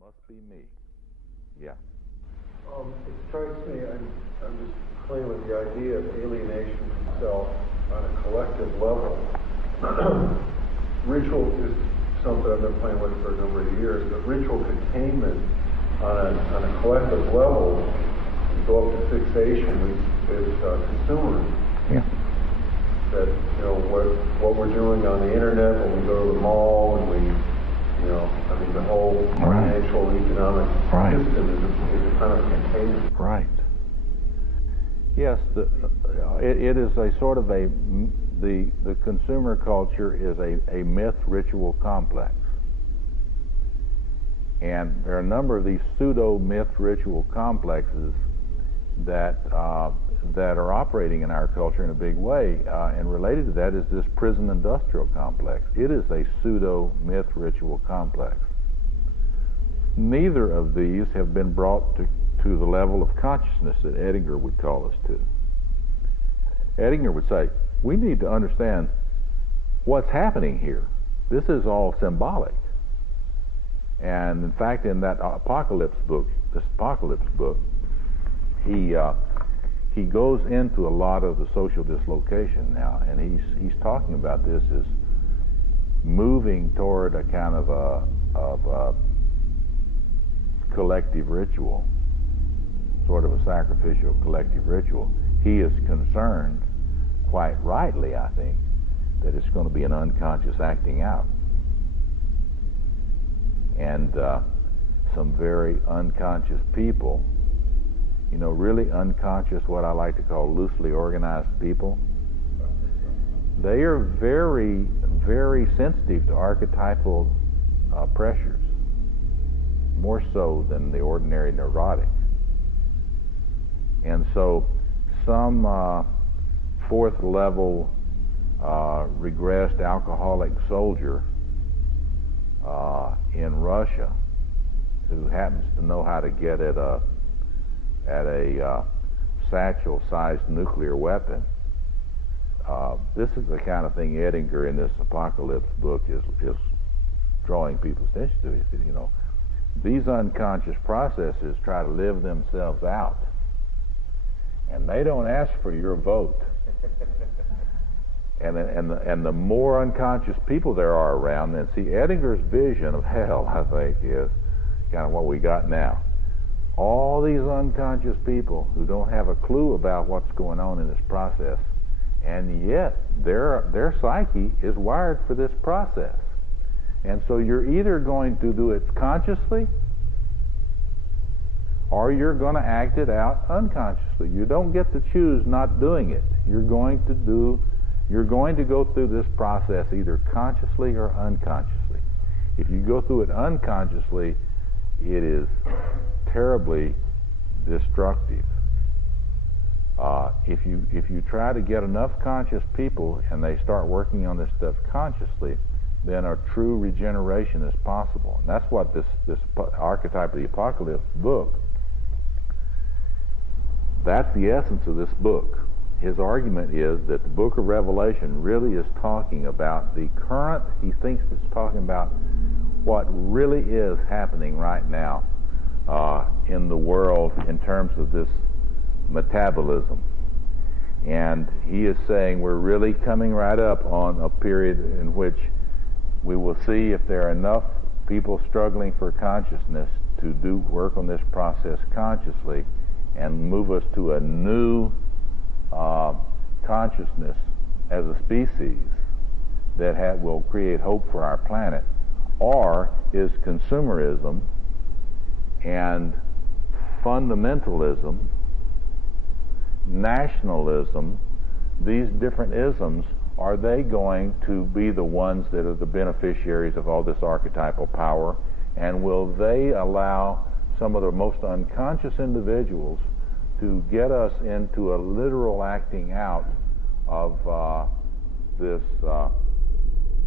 Must be me. Yeah. It strikes me, I'm just playing with the idea of alienation from self on a collective level. Ritual is something I've been playing with for a number of years, but ritual containment on a collective level, you go up to fixation with consumerism. Yeah. That, you know, what we're doing on the internet, when we go to the mall, and we, you know, I mean, the whole financial, economic system is a kind of containment. Right. Yes, it is a sort of the consumer culture is a myth ritual complex. And there are a number of these pseudo myth ritual complexes that are operating in our culture in a big way, and related to that is this prison industrial complex. It is a pseudo myth ritual complex. Neither of these have been brought to the level of consciousness that Edinger would call us to. Edinger would say, we need to understand what's happening here. This is all symbolic. And in fact, in that apocalypse book, he goes into a lot of the social dislocation now, and he's talking about this as moving toward a kind of a collective ritual, sort of a sacrificial collective ritual. He is concerned, quite rightly, I think, that it's going to be an unconscious acting out. And some very unconscious people, you know, really unconscious, what I like to call loosely organized people, they are very, very sensitive to archetypal pressures, more so than the ordinary neurotic. And so some fourth level regressed alcoholic soldier in Russia who happens to know how to get at a satchel-sized nuclear weapon. This is the kind of thing Edinger in this Apocalypse book is drawing people's attention to. He said, you know, these unconscious processes try to live themselves out, and they don't ask for your vote. And the more unconscious people there are around, and see, Edinger's vision of hell, I think, is kind of what we got now. All these unconscious people who don't have a clue about what's going on in this process, and yet their psyche is wired for this process. And so you're either going to do it consciously, or you're going to act it out unconsciously. You don't get to choose not doing it. You're going to go through this process either consciously or unconsciously. If you go through it unconsciously, it is terribly destructive. If you try to get enough conscious people and they start working on this stuff consciously, then a true regeneration is possible. And that's what this Archetype of the Apocalypse book, that's the essence of this book. His argument is that the book of Revelation really is talking about the current, he thinks it's talking about what really is happening right now in the world in terms of this metabolism. And he is saying we're really coming right up on a period in which we will see if there are enough people struggling for consciousness to do work on this process consciously and move us to a new consciousness as a species that will create hope for our planet, or is consumerism and fundamentalism, nationalism, these different isms, are they going to be the ones that are the beneficiaries of all this archetypal power, and will they allow some of the most unconscious individuals to get us into a literal acting out of this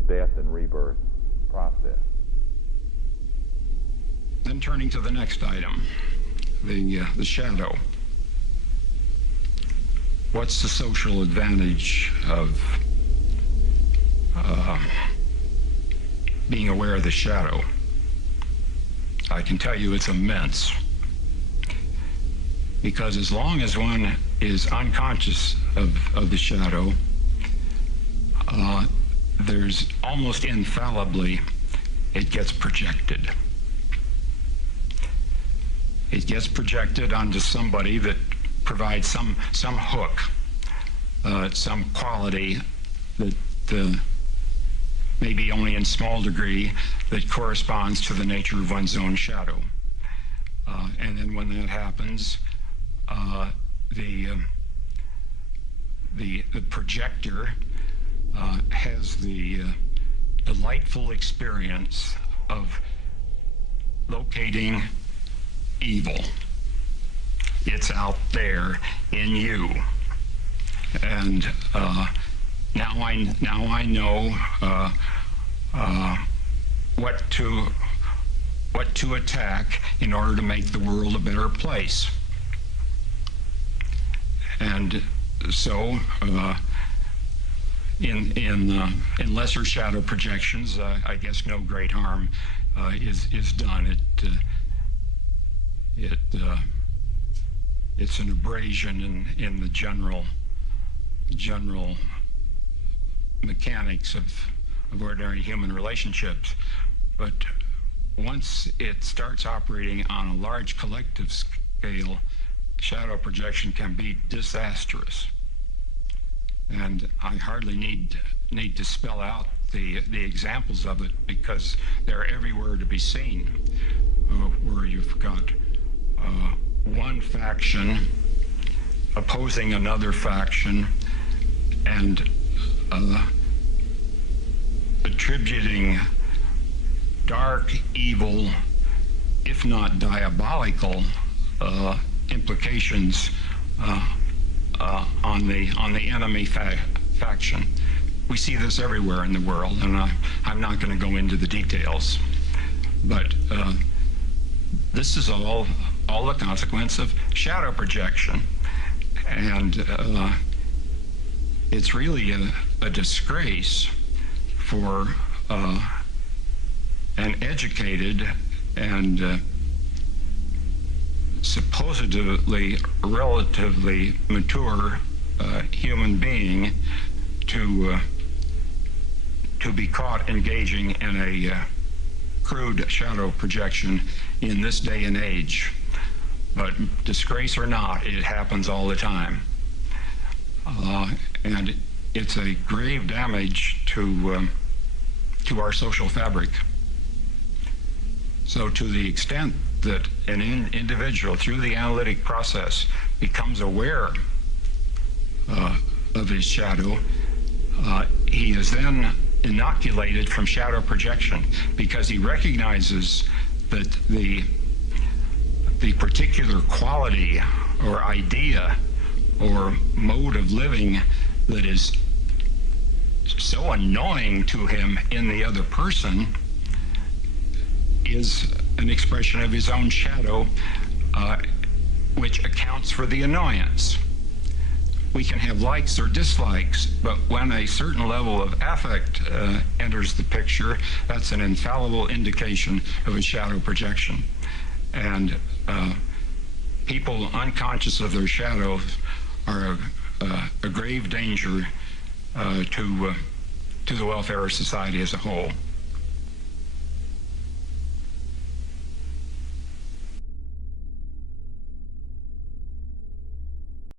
death and rebirth process? Then turning to the next item, the shadow. What's the social advantage of being aware of the shadow? I can tell you it's immense. Because as long as one is unconscious of the shadow, there's almost infallibly, it gets projected. It gets projected onto somebody that provides some hook, some quality that maybe only in small degree that corresponds to the nature of one's own shadow. And then when that happens, the projector has the delightful experience of locating evil. It's out there in you, and now I know what to attack in order to make the world a better place. And so, in lesser shadow projections, I guess no great harm is done. It's an abrasion in the general mechanics of ordinary human relationships. But once it starts operating on a large collective scale, shadow projection can be disastrous. And I hardly need to spell out the examples of it, because they're everywhere to be seen, where you've got one faction opposing another faction and attributing dark, evil, if not diabolical, implications on the enemy faction. We see this everywhere in the world, and I'm not going to go into the details, but this is all the consequence of shadow projection, and it's really a disgrace for an educated and supposedly relatively mature human being to be caught engaging in a crude shadow projection in this day and age. But disgrace or not, it happens all the time. And it's a grave damage to our social fabric. So to the extent that an individual, through the analytic process, becomes aware of his shadow, he is then inoculated from shadow projection, because he recognizes that the particular quality or idea or mode of living that is so annoying to him in the other person is an expression of his own shadow, which accounts for the annoyance. We can have likes or dislikes, but when a certain level of affect enters the picture, that's an infallible indication of a shadow projection. And people unconscious of their shadows are a grave danger to the welfare of society as a whole.